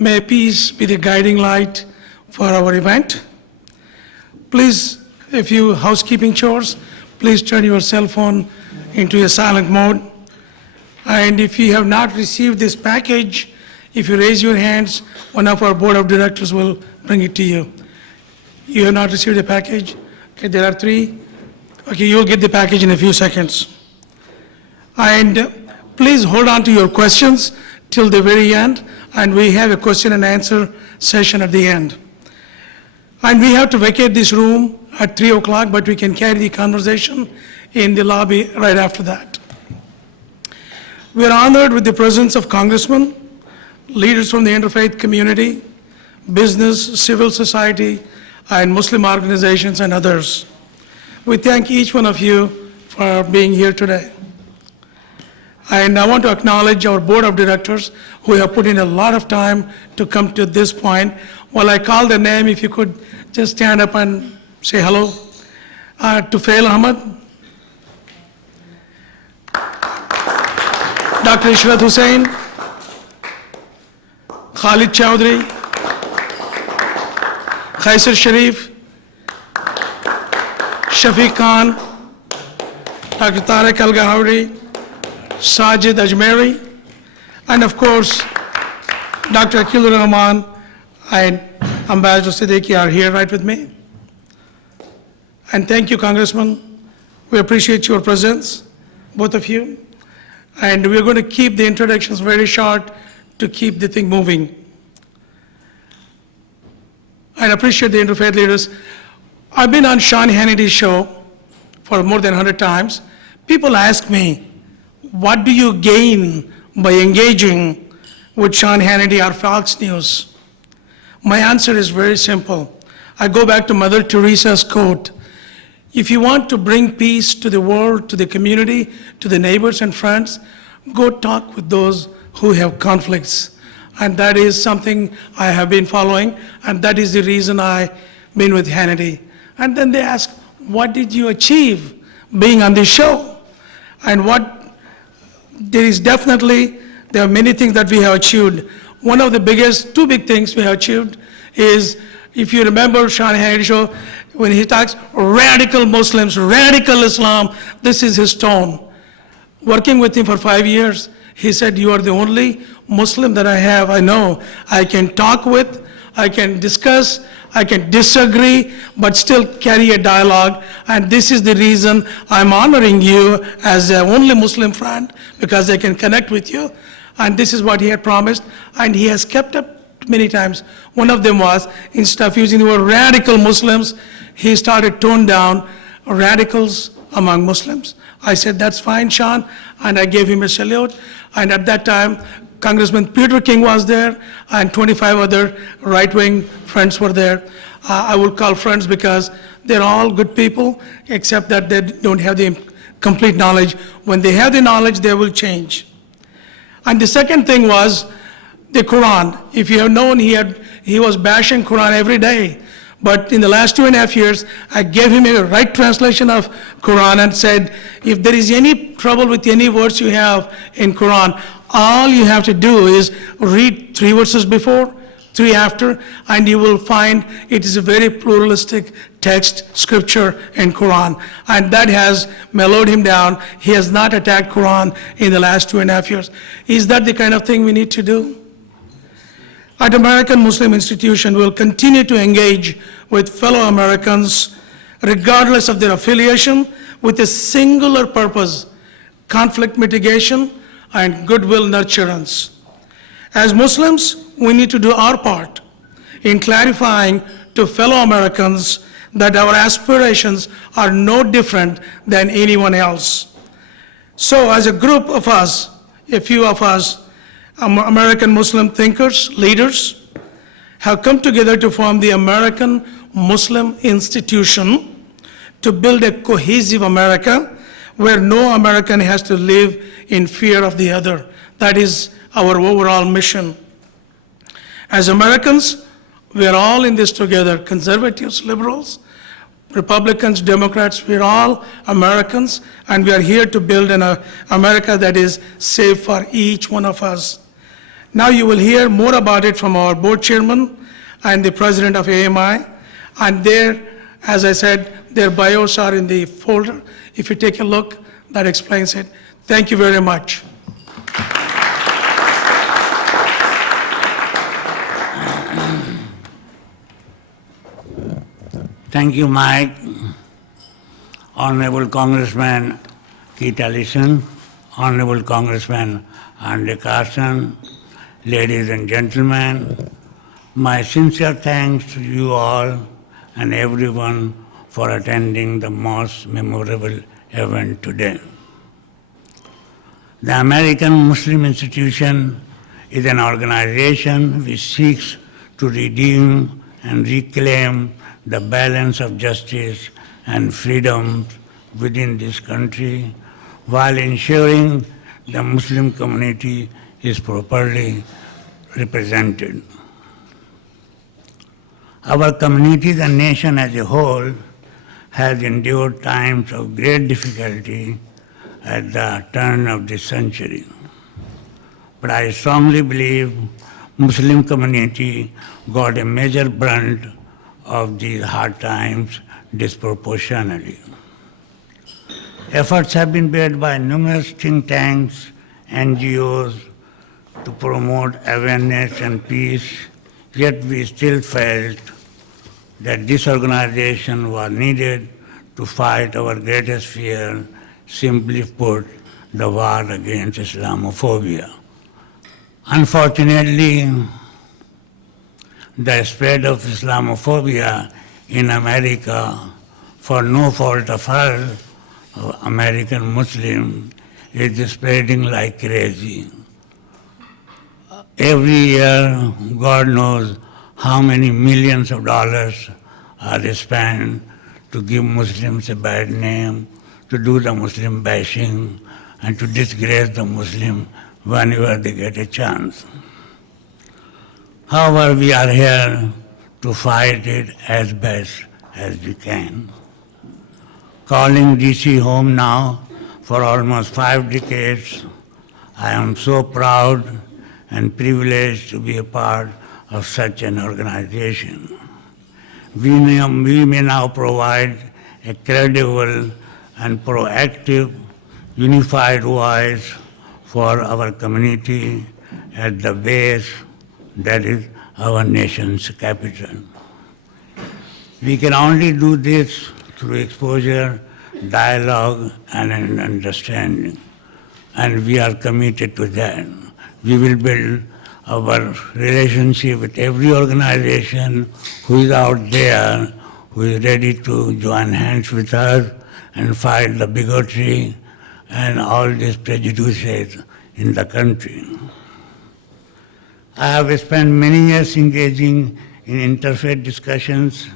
May peace be the guiding light for our event. Please, if you housekeeping chores, please turn your cell phone into a silent mode. And if you have not received this package, if you raise your hands, one of our board of directors will bring it to you. You have not received the package? Okay, there are 3. Okay, you'll get the package in a few seconds. And please hold on to your questions till the very end, and we have a question and answer session at the end. And we have to vacate this room at 3 o'clock, but we can carry the conversation in the lobby right after that. We are honored with the presence of congressmen, leaders from the interfaith community, business, civil society, and Muslim organizations and others. We thank each one of you for being here today. And I want to acknowledge our board of directors who have put in a lot of time to come to this point. While I call the name, if you could just stand up and say hello. Tufail Ahmed, Dr. Ishrat Hussain, Khalid Chowdhury, Khaisar Sharif, Shafiq Khan, Dr. Tariq Al-Ghauri, Sajid Ajmeri, and of course, Dr. Akil Rahman and Ambassador Siddiqui are here right with me. And thank you, Congressman. We appreciate your presence, both of you. And we're going to keep the introductions very short to keep the thing moving. I appreciate the interfaith leaders. I've been on Sean Hannity's show for more than 100 times. People ask me, what do you gain by engaging with Sean Hannity or Fox News? My answer is very simple. I go back to Mother Teresa's quote. If you want to bring peace to the world, to the community, to the neighbors and friends, go talk with those who have conflicts. And that is something I have been following, and that is the reason I've been with Hannity. And then they ask, what did you achieve being on this show? And there are many things that we have achieved. One of the biggest, 2 big things we have achieved is, if you remember Sean Hannity show, when he talks radical Muslims, radical Islam, this is his tone. Working with him for 5 years, he said, you are the only Muslim that I know. I can talk with, I can discuss, I can disagree, but still carry a dialogue. And this is the reason I'm honoring you as the only Muslim friend, because I can connect with you. And this is what he had promised, and he has kept up many times. One of them was, instead of using the word radical Muslims, he started tone down radicals among Muslims. I said, that's fine, Sean, and I gave him a salute. And at that time, Congressman Peter King was there, and 25 other right-wing friends were there. I will call friends because they're all good people, except that they don't have the complete knowledge. When they have the knowledge, they will change. And the second thing was the Quran. If you have known, he was bashing Quran every day. But in the last 2.5 years, I gave him a right translation of Quran and said, if there is any trouble with any words you have in Quran, all you have to do is read 3 verses before, 3 after, and you will find it is a very pluralistic text, scripture in Quran. And that has mellowed him down. He has not attacked Quran in the last 2.5 years. Is that the kind of thing we need to do? At American Muslim Institution, we will continue to engage with fellow Americans, regardless of their affiliation, with a singular purpose: conflict mitigation and goodwill nurturance. As Muslims, we need to do our part in clarifying to fellow Americans that our aspirations are no different than anyone else. So as a group of us, a few of us, American Muslim thinkers, leaders, have come together to form the American Muslim Institution to build a cohesive America where no American has to live in fear of the other. That is our overall mission. As Americans, we are all in this together, conservatives, liberals, Republicans, Democrats, we're all Americans, and we are here to build an America that is safe for each one of us. Now you will hear more about it from our board chairman and the president of AMI. And there, as I said, their bios are in the folder. If you take a look, that explains it. Thank you very much. Thank you, Mike. Honorable Congressman Keith Ellison, Honorable Congressman Andre Carson, ladies and gentlemen, my sincere thanks to you all and everyone for attending the most memorable event today. The American Muslim Institution is an organization which seeks to redeem and reclaim the balance of justice and freedom within this country while ensuring the Muslim community is properly represented. Our community, the nation as a whole, has endured times of great difficulty at the turn of this century. But I strongly believe Muslim community got a major brunt of these hard times disproportionately. Efforts have been made by numerous think tanks, NGOs to promote awareness and peace, yet we still felt that this organization was needed to fight our greatest fear, simply put, the war against Islamophobia. Unfortunately, the spread of Islamophobia in America, for no fault of her, American Muslim, is spreading like crazy. Every year, God knows how many millions of dollars are spent to give Muslims a bad name, to do the Muslim bashing, and to disgrace the Muslim whenever they get a chance. However, we are here to fight it as best as we can. Calling DC home now for almost 5 decades, I am so proud and privileged to be a part of such an organization. We may now provide a credible and proactive, unified voice for our community at the base that is our nation's capital. We can only do this through exposure, dialogue, and an understanding, and we are committed to that. We will build our relationship with every organization who is out there, who is ready to join hands with us and fight the bigotry and all these prejudices in the country. I have spent many years engaging in interfaith discussions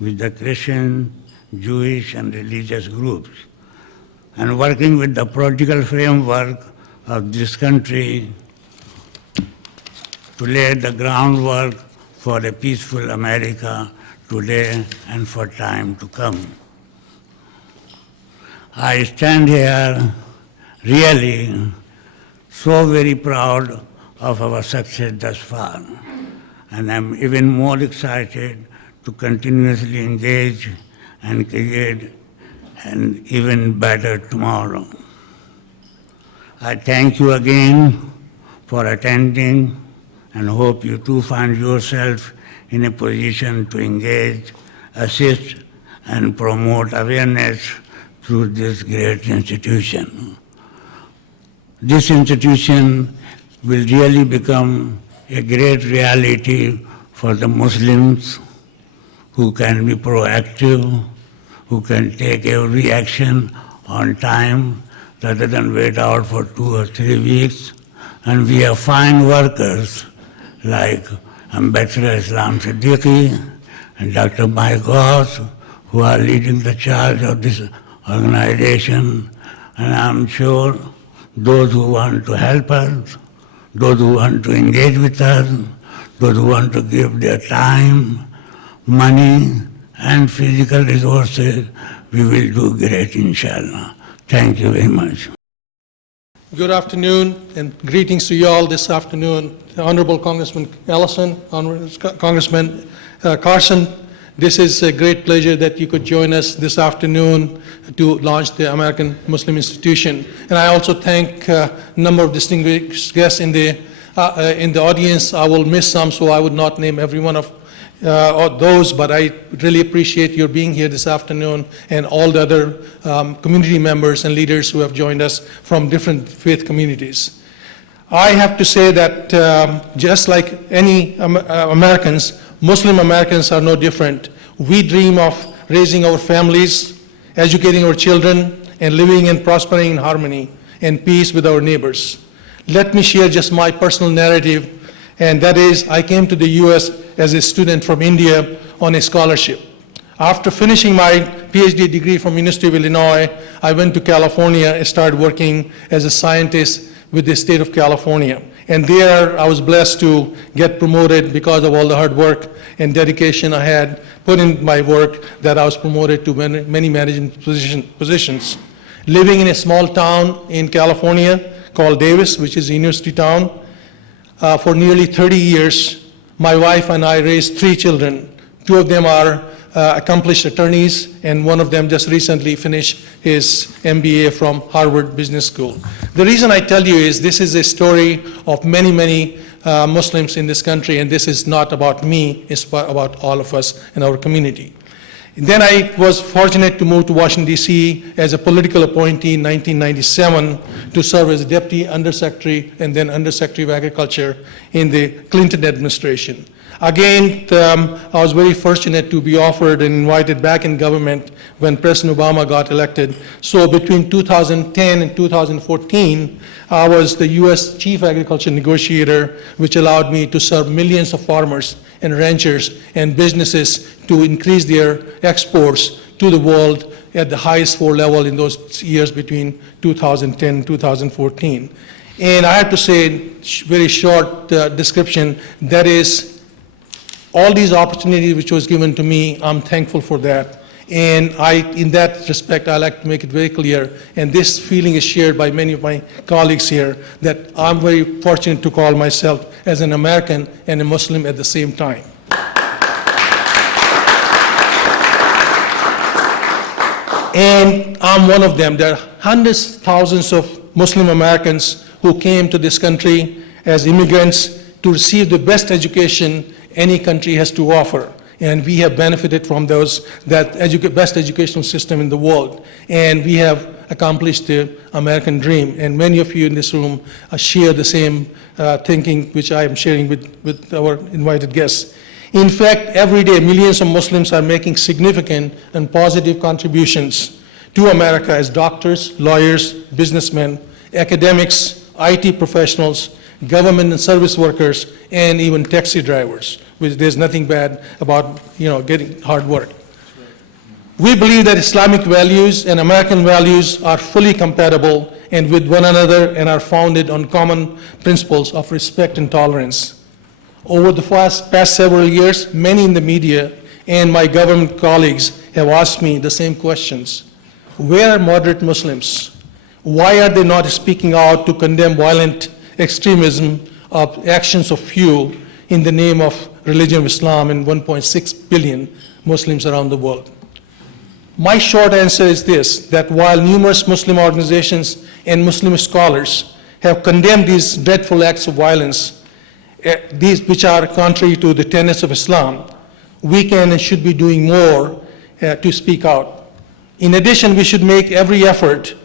with the Christian, Jewish, and religious groups, and working with the political framework of this country to lay the groundwork for a peaceful America today and for time to come. I stand here really so very proud of our success thus far, and I'm even more excited to continuously engage and create an even better tomorrow. I thank you again for attending and hope you too find yourself in a position to engage, assist, and promote awareness through this great institution. This institution will really become a great reality for the Muslims who can be proactive, who can take every action on time rather than wait out for 2 or 3 weeks. And we have fine workers like Ambassador Islam Siddiqui and Dr. Mike Goss, who are leading the charge of this organization. And I'm sure those who want to help us, those who want to engage with us, those who want to give their time, money, and physical resources, we will do great, inshallah. Thank you very much. Good afternoon, and greetings to you all this afternoon. Honorable Congressman Ellison, Honorable Congressman Carson, this is a great pleasure that you could join us this afternoon to launch the American Muslim Institution. And I also thank a number of distinguished guests in the audience. I will miss some, so I would not name every one of those, but I really appreciate your being here this afternoon, and all the other community members and leaders who have joined us from different faith communities. I have to say that just like any Americans, Muslim Americans are no different. We dream of raising our families, educating our children, and living and prospering in harmony and peace with our neighbors. Let me share just my personal narrative, and that is, I came to the U.S. as a student from India on a scholarship. After finishing my PhD degree from University of Illinois, I went to California and started working as a scientist with the state of California. And there I was blessed to get promoted because of all the hard work and dedication I had put in my work, that I was promoted to many management positions. Living in a small town in California called Davis, which is a university town, for nearly 30 years, my wife and I raised 3 children. 2 of them are accomplished attorneys, and one of them just recently finished his MBA from Harvard Business School. The reason I tell you is this is a story of many, many Muslims in this country, and this is not about me, it's about all of us in our community. Then I was fortunate to move to Washington, D.C. as a political appointee in 1997 to serve as Deputy Undersecretary and then Undersecretary of Agriculture in the Clinton administration. Again, I was very fortunate to be offered and invited back in government when President Obama got elected. So between 2010 and 2014, I was the U.S. Chief Agriculture Negotiator, which allowed me to serve millions of farmers and ranchers and businesses to increase their exports to the world at the highest level in those years between 2010 and 2014. And I have to say, very short description, that is, all these opportunities which was given to me, I'm thankful for that. And in that respect, I like to make it very clear, and this feeling is shared by many of my colleagues here, that I'm very fortunate to call myself as an American and a Muslim at the same time. And I'm one of them. There are hundreds, thousands of Muslim Americans who came to this country as immigrants to receive the best education any country has to offer. And we have benefited from that best educational system in the world. And we have accomplished the American dream. And many of you in this room share the same thinking which I am sharing with our invited guests. In fact, every day, millions of Muslims are making significant and positive contributions to America as doctors, lawyers, businessmen, academics, IT professionals, government and service workers, and even taxi drivers, which there's nothing bad about, getting hard work. We believe that Islamic values and American values are fully compatible and with one another and are founded on common principles of respect and tolerance. Over the past several years, many in the media and my government colleagues have asked me the same questions. Where are moderate Muslims? Why are they not speaking out to condemn violent extremism of actions of few in the name of religion of Islam and 1.6 billion Muslims around the world? My short answer is this, that while numerous Muslim organizations and Muslim scholars have condemned these dreadful acts of violence, these which are contrary to the tenets of Islam, we can and should be doing more to speak out. In addition, we should make every effort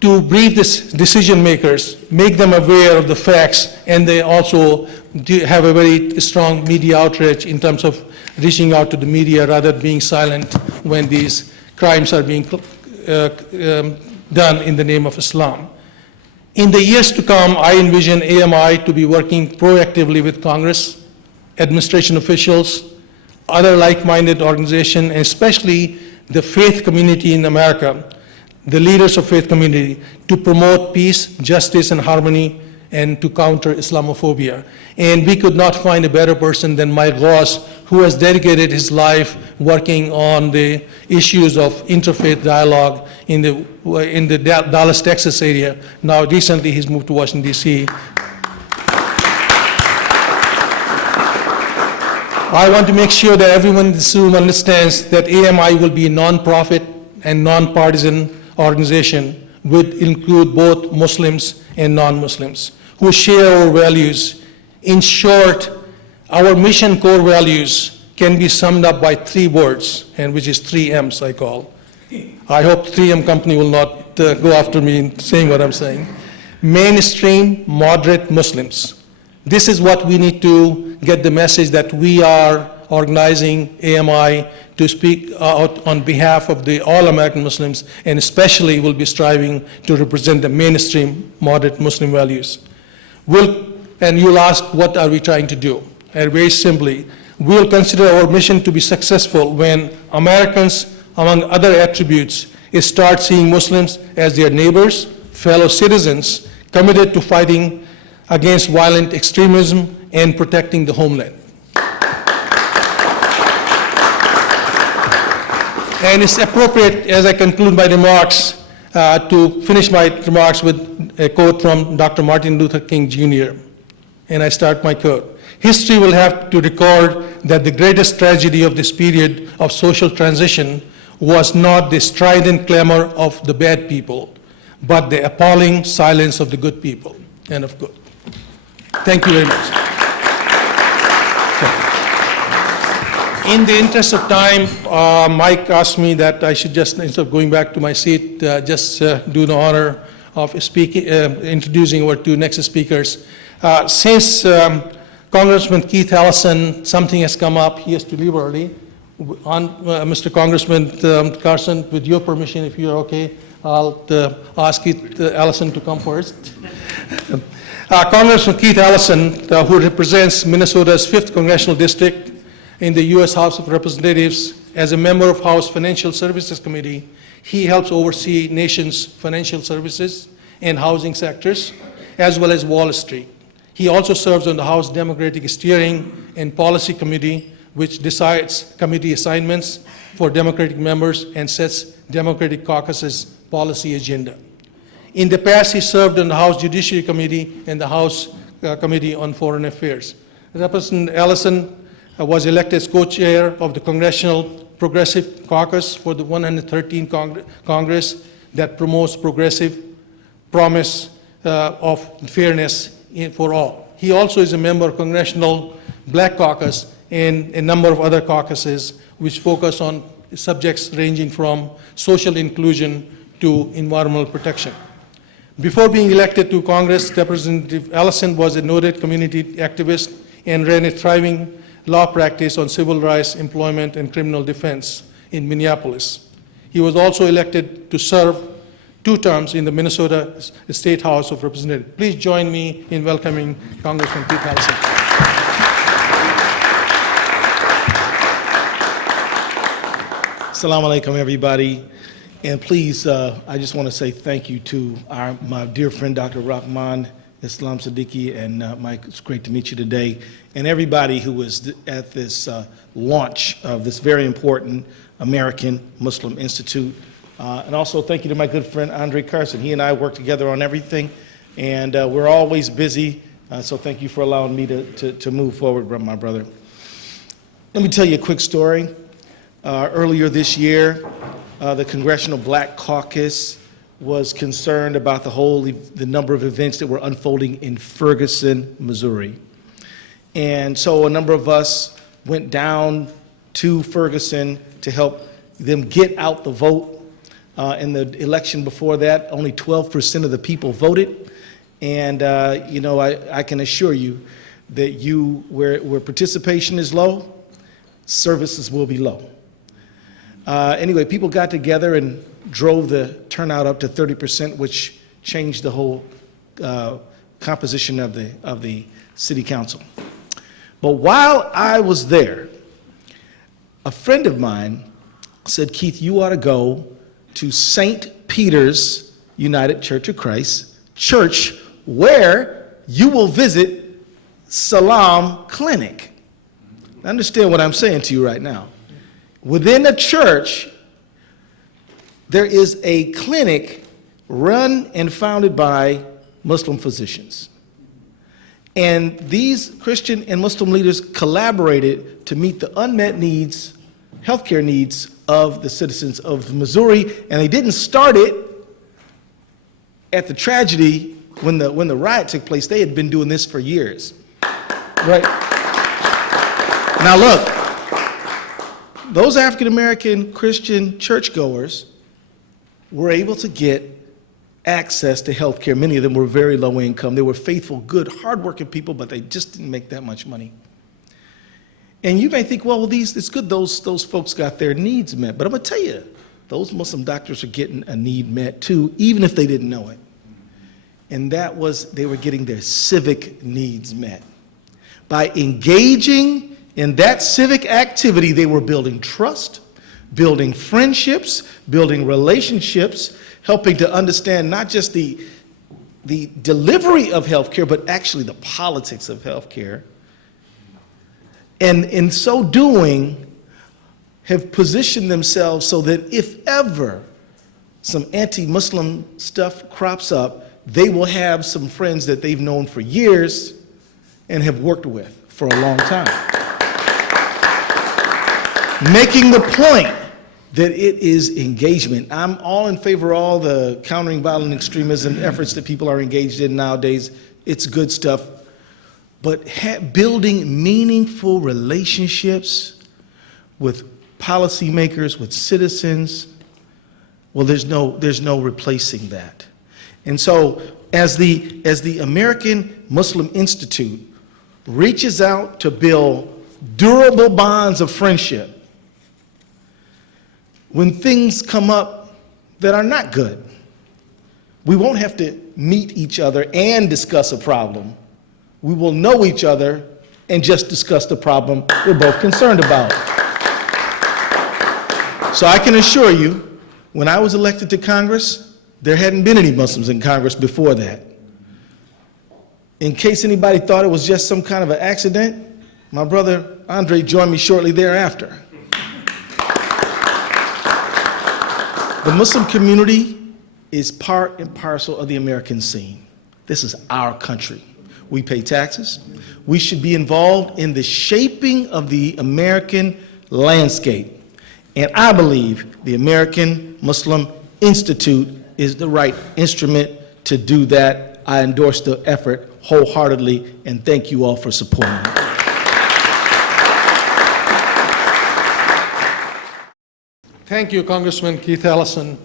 to brief the decision makers, make them aware of the facts, and they also have a very strong media outreach in terms of reaching out to the media rather than being silent when these crimes are being done in the name of Islam. In the years to come, I envision AMI to be working proactively with Congress, administration officials, other like-minded organizations, and especially the faith community in America, the leaders of faith community, to promote peace, justice, and harmony and to counter Islamophobia. And we could not find a better person than Mike Ross, who has dedicated his life working on the issues of interfaith dialogue in the Dallas, Texas area. Now, recently, he's moved to Washington, D.C. I want to make sure that everyone in this room understands that AMI will be a nonprofit and nonpartisan organization, would include both Muslims and non-Muslims who share our values. In short, our mission core values can be summed up by 3 words, and which is 3 M's, I call. I hope 3M company will not go after me in saying what I'm saying. Mainstream, moderate Muslims. This is what we need to get the message that we are organizing AMI to speak out on behalf of the all American Muslims, and especially will be striving to represent the mainstream moderate Muslim values. And you'll ask, what are we trying to do? And very simply, we'll consider our mission to be successful when Americans, among other attributes, start seeing Muslims as their neighbors, fellow citizens, committed to fighting against violent extremism and protecting the homeland. And it's appropriate, as I conclude my remarks, to finish my remarks with a quote from Dr. Martin Luther King Jr. And I start my quote. History will have to record that the greatest tragedy of this period of social transition was not the strident clamor of the bad people, but the appalling silence of the good people. End of quote. Thank you very much. In the interest of time, Mike asked me that I should just, instead of going back to my seat, just do the honor of speaking, introducing our 2 next speakers. Since Congressman Keith Ellison, something has come up, he has to leave early. Mr. Congressman Carson, with your permission, if you're okay, I'll ask Keith Ellison to come first. Congressman Keith Ellison, who represents Minnesota's 5th Congressional District in the U.S. House of Representatives, as a member of House Financial Services Committee, he helps oversee nation's financial services and housing sectors, as well as Wall Street. He also serves on the House Democratic Steering and Policy Committee, which decides committee assignments for Democratic members and sets Democratic caucus's policy agenda. In the past, he served on the House Judiciary Committee and the House Committee on Foreign Affairs. Representative Ellison was elected as co-chair of the Congressional Progressive Caucus for the 113th Congress that promotes progressive promise of fairness for all. He also is a member of Congressional Black Caucus and a number of other caucuses which focus on subjects ranging from social inclusion to environmental protection. Before being elected to Congress, Representative Ellison was a noted community activist and ran a thriving law practice on civil rights, employment, and criminal defense in Minneapolis. He was also elected to serve 2 terms in the Minnesota State House of Representatives. Please join me in welcoming Congressman Keith Ellison. Assalamu alaikum, everybody. And please, I just want to say thank you to my dear friend, Dr. Rahman Islam Siddiqui, and Mike, it's great to meet you today, and everybody who was at this launch of this very important American Muslim Institute. And also thank you to my good friend, Andre Carson. He and I work together on everything, and we're always busy, so thank you for allowing me to move forward, my brother. Let me tell you a quick story. Earlier this year, the Congressional Black Caucus was concerned about the number of events that were unfolding in Ferguson, Missouri. And so a number of us went down to Ferguson to help them get out the vote. In the election before that, only 12% of the people voted. And you know, I can assure you that where participation is low, services will be low. Anyway, people got together and drove the turnout up to 30%, which changed the whole composition of the city council. But while I was there, a friend of mine said, Keith, you ought to go to St. Peter's United Church of Christ, church where you will visit Salam Clinic. Understand what I'm saying to you right now. Within a church, there is a clinic run and founded by Muslim physicians. And these Christian and Muslim leaders collaborated to meet the unmet needs, healthcare needs of the citizens of Missouri, and they didn't start it at the tragedy when the riot took place. They had been doing this for years. Right? Now look, those African American Christian churchgoers were able to get access to health care. Many of them were very low income. They were faithful, good, hardworking people, but they just didn't make that much money. And you may think, well, it's good those folks got their needs met. But I'm going to tell you, those Muslim doctors are getting a need met too, even if they didn't know it. And that was, they were getting their civic needs met. By engaging in that civic activity, they were building trust, building friendships, building relationships, helping to understand not just the delivery of healthcare, but actually the politics of healthcare. And in so doing, have positioned themselves so that if ever some anti-Muslim stuff crops up, they will have some friends that they've known for years and have worked with for a long time. Making the point that it is engagement. I'm all in favor of all the countering violent extremism efforts that people are engaged in nowadays. It's good stuff. But building meaningful relationships with policymakers, with citizens, well, there's no replacing that. And so as the American Muslim Institute reaches out to build durable bonds of friendship, when things come up that are not good, we won't have to meet each other and discuss a problem. We will know each other and just discuss the problem we're both concerned about. So I can assure you, when I was elected to Congress, there hadn't been any Muslims in Congress before that. In case anybody thought it was just some kind of an accident, my brother Andre joined me shortly thereafter. The Muslim community is part and parcel of the American scene. This is our country. We pay taxes. We should be involved in the shaping of the American landscape. And I believe the American Muslim Institute is the right instrument to do that. I endorse the effort wholeheartedly, and thank you all for supporting it. Thank you, Congressman Keith Ellison.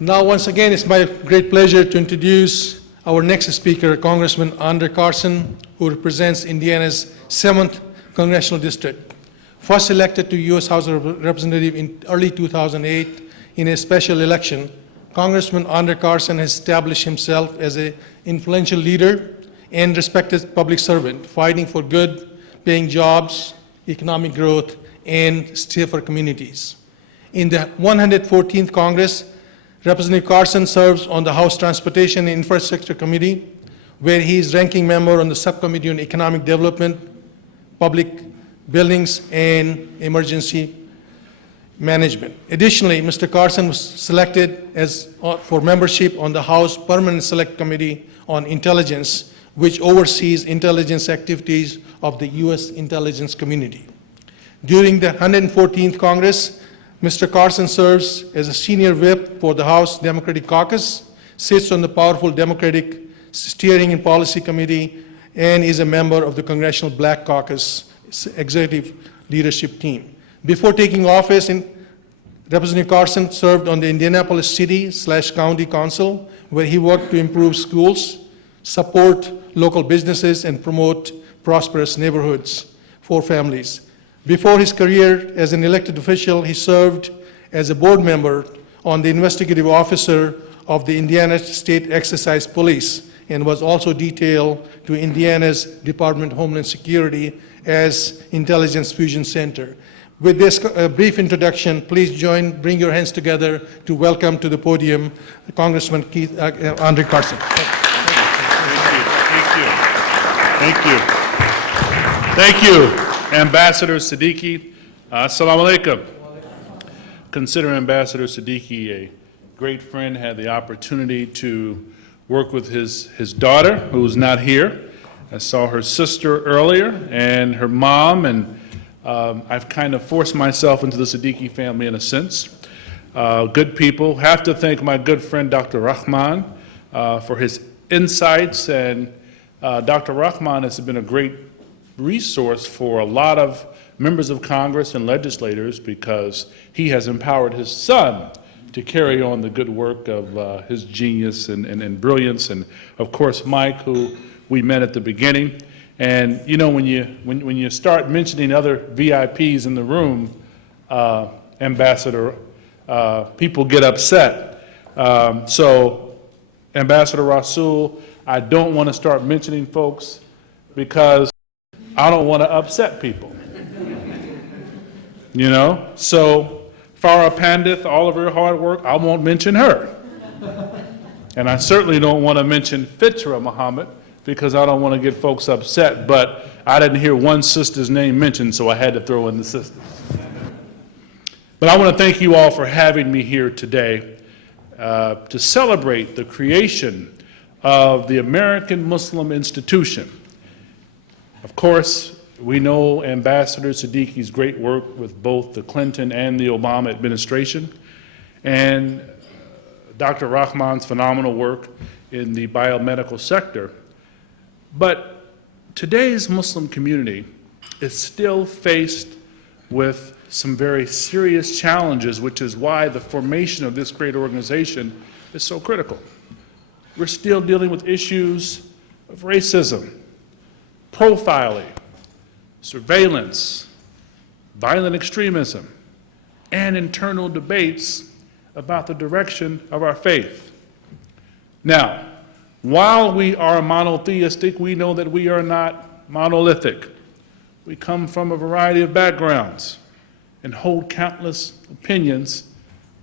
Now, once again, it's my great pleasure to introduce our next speaker, Congressman Andre Carson, who represents Indiana's 7th Congressional District. First elected to U.S. House of Representatives in early 2008 in a special election, Congressman Andre Carson has established himself as an influential leader and respected public servant, fighting for good paying jobs, economic growth, and safer communities. In the 114th Congress, Representative Carson serves on the House Transportation and Infrastructure Committee, where he is ranking member on the Subcommittee on Economic Development, Public Buildings, and Emergency Management. Additionally, Mr. Carson was selected for membership on the House Permanent Select Committee on Intelligence, which oversees intelligence activities of the U.S. intelligence community. During the 114th Congress, Mr. Carson serves as a senior whip for the House Democratic Caucus, sits on the powerful Democratic Steering and Policy Committee, and is a member of the Congressional Black Caucus executive leadership team. Before taking office, Representative Carson served on the Indianapolis City/County Council, where he worked to improve schools, support local businesses, and promote prosperous neighborhoods for families. Before his career as an elected official, he served as a board member on the investigative officer of the Indiana State Exercise Police and was also detailed to Indiana's Department of Homeland Security as Intelligence Fusion Center. With this brief introduction, please bring your hands together to welcome to the podium Congressman Andre Carson. Thank you, Ambassador Siddiqui. Assalamu alaikum. Consider Ambassador Siddiqui a great friend. Had the opportunity to work with his daughter, who's not here. I saw her sister earlier and her mom, and I've kind of forced myself into the Siddiqui family in a sense. Good people. Have to thank my good friend Dr. Rahman for his insights, and Dr. Rahman has been a great resource for a lot of members of Congress and legislators because he has empowered his son to carry on the good work of his genius and brilliance, and of course Mike, who we met at the beginning. And you know, when you start mentioning other VIPs in the room, Ambassador, people get upset. So, Ambassador Rasul, I don't want to start mentioning folks because I don't want to upset people. You know? So, Farah Pandith, all of her hard work, I won't mention her. And I certainly don't want to mention Fitra Muhammad because I don't want to get folks upset, but I didn't hear one sister's name mentioned, so I had to throw in the sisters. But I want to thank you all for having me here today to celebrate the creation of the American Muslim Institution. Of course, we know Ambassador Siddiqui's great work with both the Clinton and the Obama administration, and Dr. Rahman's phenomenal work in the biomedical sector. But today's Muslim community is still faced with some very serious challenges, which is why the formation of this great organization is so critical. We're still dealing with issues of racism, profiling, surveillance, violent extremism, and internal debates about the direction of our faith. Now, while we are monotheistic, we know that we are not monolithic. We come from a variety of backgrounds and hold countless opinions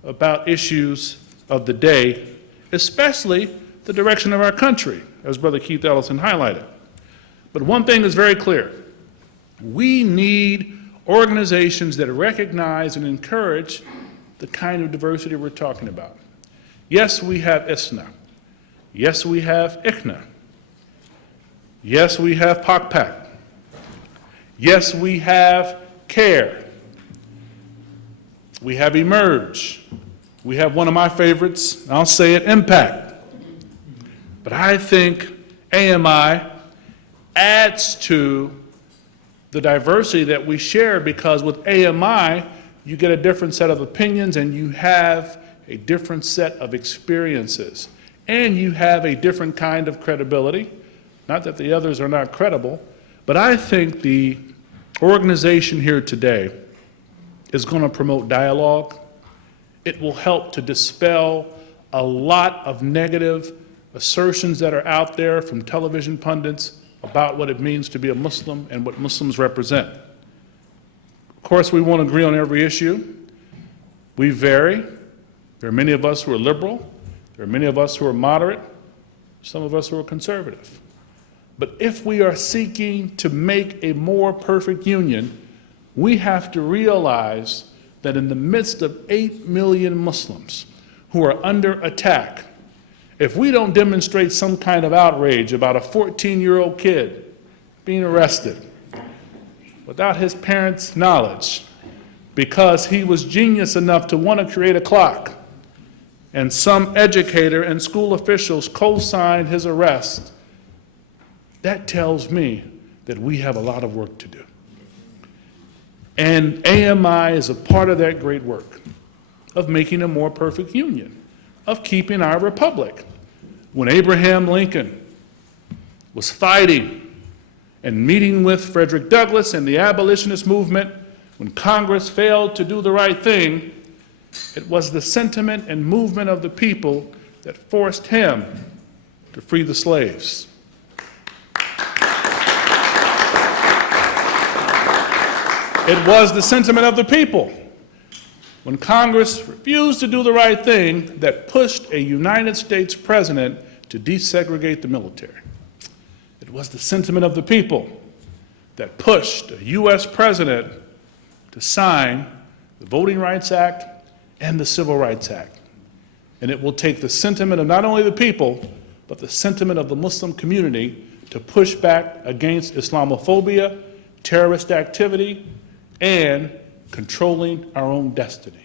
about issues of the day, especially the direction of our country, as Brother Keith Ellison highlighted. But one thing is very clear. We need organizations that recognize and encourage the kind of diversity we're talking about. Yes, we have ISNA. Yes, we have ICNA. Yes, we have POCPAC. Yes, we have CARE. We have Emerge. We have one of my favorites, I'll say it, Impact. But I think AMI adds to the diversity that we share because with AMI, you get a different set of opinions and you have a different set of experiences. And you have a different kind of credibility. Not that the others are not credible, but I think the organization here today is going to promote dialogue. It will help to dispel a lot of negative assertions that are out there from television pundits about what it means to be a Muslim and what Muslims represent. Of course, we won't agree on every issue. We vary. There are many of us who are liberal. There are many of us who are moderate, some of us who are conservative. But if we are seeking to make a more perfect union, we have to realize that in the midst of 8 million Muslims who are under attack, if we don't demonstrate some kind of outrage about a 14-year-old kid being arrested without his parents' knowledge because he was genius enough to want to create a clock, and some educator and school officials co-signed his arrest, that tells me that we have a lot of work to do. And AMI is a part of that great work of making a more perfect union, of keeping our republic. When Abraham Lincoln was fighting and meeting with Frederick Douglass and the abolitionist movement, when Congress failed to do the right thing, it was the sentiment and movement of the people that forced him to free the slaves. It was the sentiment of the people when Congress refused to do the right thing that pushed a United States president to desegregate the military. It was the sentiment of the people that pushed a U.S. president to sign the Voting Rights Act and the Civil Rights Act. And it will take the sentiment of not only the people, but the sentiment of the Muslim community to push back against Islamophobia, terrorist activity, and controlling our own destiny.